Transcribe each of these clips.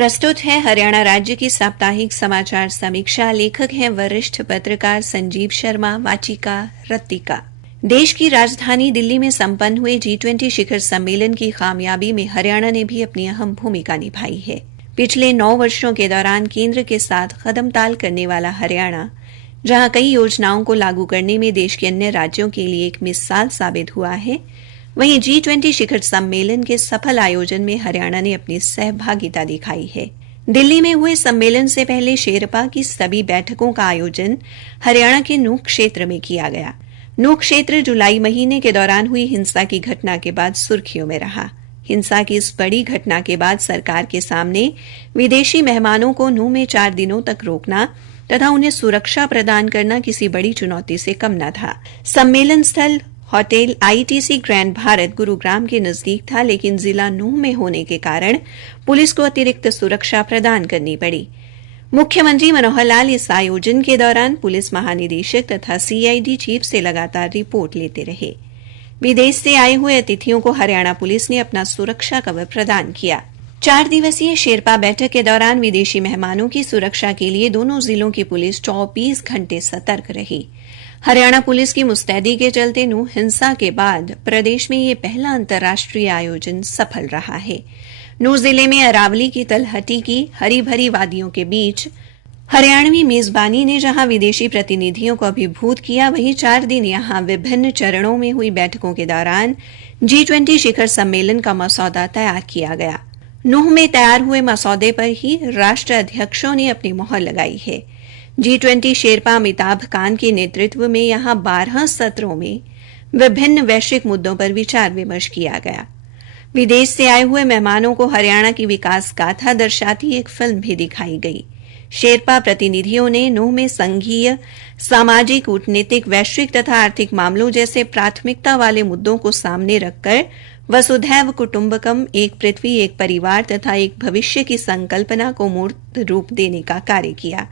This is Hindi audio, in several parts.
प्रस्तुत है हरियाणा राज्य की साप्ताहिक समाचार समीक्षा। लेखक हैं वरिष्ठ पत्रकार संजीव शर्मा। वाचिका रत्तिका। देश की राजधानी दिल्ली में संपन्न हुए G20 शिखर सम्मेलन की कामयाबी में हरियाणा ने भी अपनी अहम भूमिका निभाई है। पिछले 9 वर्षों के दौरान केंद्र के साथ कदम-ताल करने वाला हरियाणा, जहां कई योजनाओं को लागू करने में देश के अन्य राज्यों के लिए एक मिसाल साबित हुआ है, वहीं G20 शिखर सम्मेलन के सफल आयोजन में हरियाणा ने अपनी सहभागिता दिखाई है। दिल्ली में हुए सम्मेलन से पहले शेरपा की सभी बैठकों का आयोजन हरियाणा के नूंह क्षेत्र में किया गया। नूंह क्षेत्र जुलाई महीने के दौरान हुई हिंसा की घटना के बाद सुर्खियों में रहा। हिंसा की इस बड़ी घटना के बाद सरकार के सामने विदेशी मेहमानों को नूंह में 4 दिनों तक रोकना तथा उन्हें सुरक्षा प्रदान करना किसी बड़ी चुनौती से कम न था। सम्मेलन स्थल hotel ITC grand Bharat Gurugram के नजदीक था, लेकिन जिला नूंह में होने के कारण पुलिस को अतिरिक्त सुरक्षा प्रदान करनी पड़ी। मुख्यमंत्री मनोहर लाल इस आयोजन के दौरान पुलिस महानिदेशक तथा CID चीफ से लगातार रिपोर्ट लेते रहे। विदेश से आए हुए अतिथियों को हरियाणा पुलिस ने अपना सुरक्षा कवर प्रदान किया। 4 दिवसीय शेरपा बैठक के दौरान विदेशी मेहमानों की सुरक्षा के लिए दोनों जिलों की पुलिस 24 घंटे सतर्क रही। हरियाणा पुलिस की मुस्तैदी के चलते नूंह हिंसा के बाद प्रदेश में यह पहला अंतर्राष्ट्रीय आयोजन सफल रहा है। नूंह जिले में अरावली की तलहटी की हरी भरी वादियों के बीच हरियाणवी मेजबानी ने जहां विदेशी प्रतिनिधियों को अभिभूत किया, वहीं 4 दिन यहां विभिन्न चरणों में हुई बैठकों के दौरान G20 शिखर सम्मेलन का मसौदा तैयार किया गया। नूंह में तैयार हुए मसौदे पर ही राष्ट्र अध्यक्षों ने अपनी मोहर लगाई है। G20 शेरपा अमिताभ कांत के नेतृत्व में यहां 12 सत्रों में विभिन्न वैश्विक मुद्दों पर विचार विमर्श किया गया। विदेश से आए हुए मेहमानों को हरियाणा की विकास गाथा दर्शाती एक फिल्म भी दिखाई गई। शेरपा प्रतिनिधियों ने नूंह में संघीय, सामाजिक, कूटनीतिक, वैश्विक तथा आर्थिक मामलों जैसे प्राथमिकता वाले मुद्दों को सामने रखकर वसुधैव कुटुंबकम, एक पृथ्वी, एक परिवार तथा एक भविष्य की संकल्पना को मूर्त रूप देने का कार्य किया।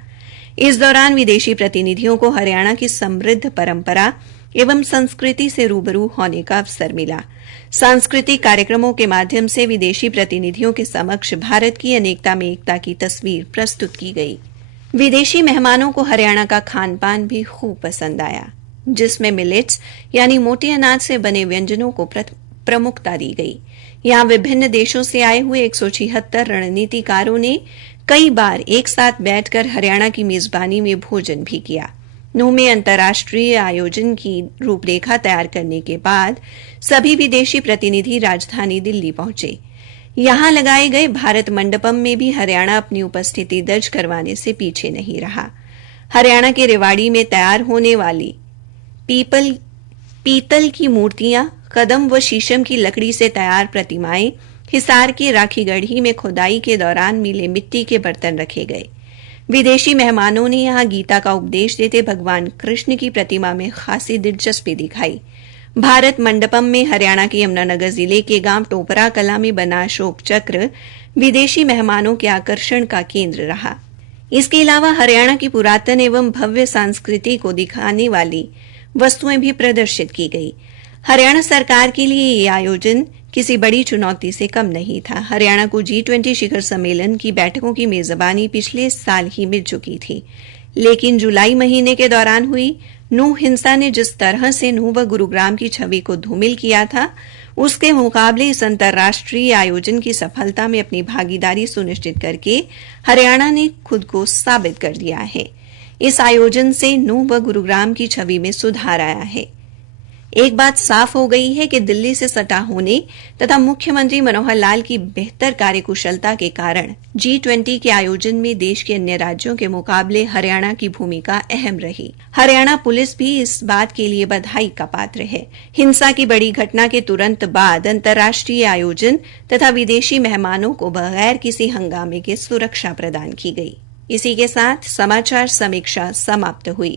इस दौरान विदेशी प्रतिनिधियों को हरियाणा की समृद्ध परंपरा एवं संस्कृति से रूबरू होने का अवसर मिला। सांस्कृतिक कार्यक्रमों के माध्यम से विदेशी प्रतिनिधियों के समक्ष भारत की अनेकता में एकता की तस्वीर प्रस्तुत की गई। विदेशी मेहमानों को हरियाणा का खान-पान भी खूब पसंद आया, जिसमें मिलेट्स यानी मोटे अनाज से बने व्यंजनों को प्रमुखता दी गई। यहां विभिन्न देशों से आए हुए 176 रणनीतिकारों ने कई बार एक साथ बैठकर हरियाणा की मेजबानी में भोजन भी किया। नूंह में अंतर्राष्ट्रीय आयोजन की रूपरेखा तैयार करने के बाद सभी विदेशी प्रतिनिधि राजधानी दिल्ली पहुंचे। यहां लगाए गए भारत मंडपम में भी हरियाणा अपनी उपस्थिति दर्ज करवाने से पीछे नहीं रहा। हरियाणा के रेवाड़ी में तैयार होने वाली पीतल की मूर्तियां, कदम व शीशम की लकड़ी से तैयार प्रतिमाएं, हिसार की राखीगढ़ी में खुदाई के दौरान मिले मिट्टी के बर्तन रखे गए। विदेशी मेहमानों ने यहां गीता का उपदेश देते भगवान कृष्ण की प्रतिमा में खासी दिलचस्पी दिखाई। भारत मंडपम में हरियाणा के यमुनानगर जिले के गांव टोपरा कला में बना अशोक चक्र विदेशी मेहमानों के आकर्षण का केंद्र रहा। इसके अलावा हरियाणा की पुरातन एवं भव्य संस्कृति को दिखाने वाली वस्तुएं भी प्रदर्शित की गई। हरियाणा सरकार के लिए ये आयोजन किसी बड़ी चुनौती से कम नहीं था। हरियाणा को G20 शिखर सम्मेलन की बैठकों की मेजबानी पिछले साल ही मिल चुकी थी, लेकिन जुलाई महीने के दौरान हुई नूंह हिंसा ने जिस तरह से नूंह व गुरुग्राम की छवि को धूमिल किया था, उसके मुकाबले इस अंतर्राष्ट्रीय आयोजन की सफलता में अपनी भागीदारी सुनिश्चित करके हरियाणा ने खुद को साबित कर दिया है। इस आयोजन से नूंह व गुरुग्राम की छवि में सुधार आया है। एक बात साफ हो गई है कि दिल्ली से सटा होने तथा मुख्यमंत्री मनोहर लाल की बेहतर कार्यकुशलता के कारण G20 के आयोजन में देश के अन्य राज्यों के मुकाबले हरियाणा की भूमिका अहम रही। हरियाणा पुलिस भी इस बात के लिए बधाई का पात्र है। हिंसा की बड़ी घटना के तुरंत बाद अंतर्राष्ट्रीय आयोजन तथा विदेशी मेहमानों को बगैर किसी हंगामे के सुरक्षा प्रदान की गई। इसी के साथ समाचार समीक्षा समाप्त हुई।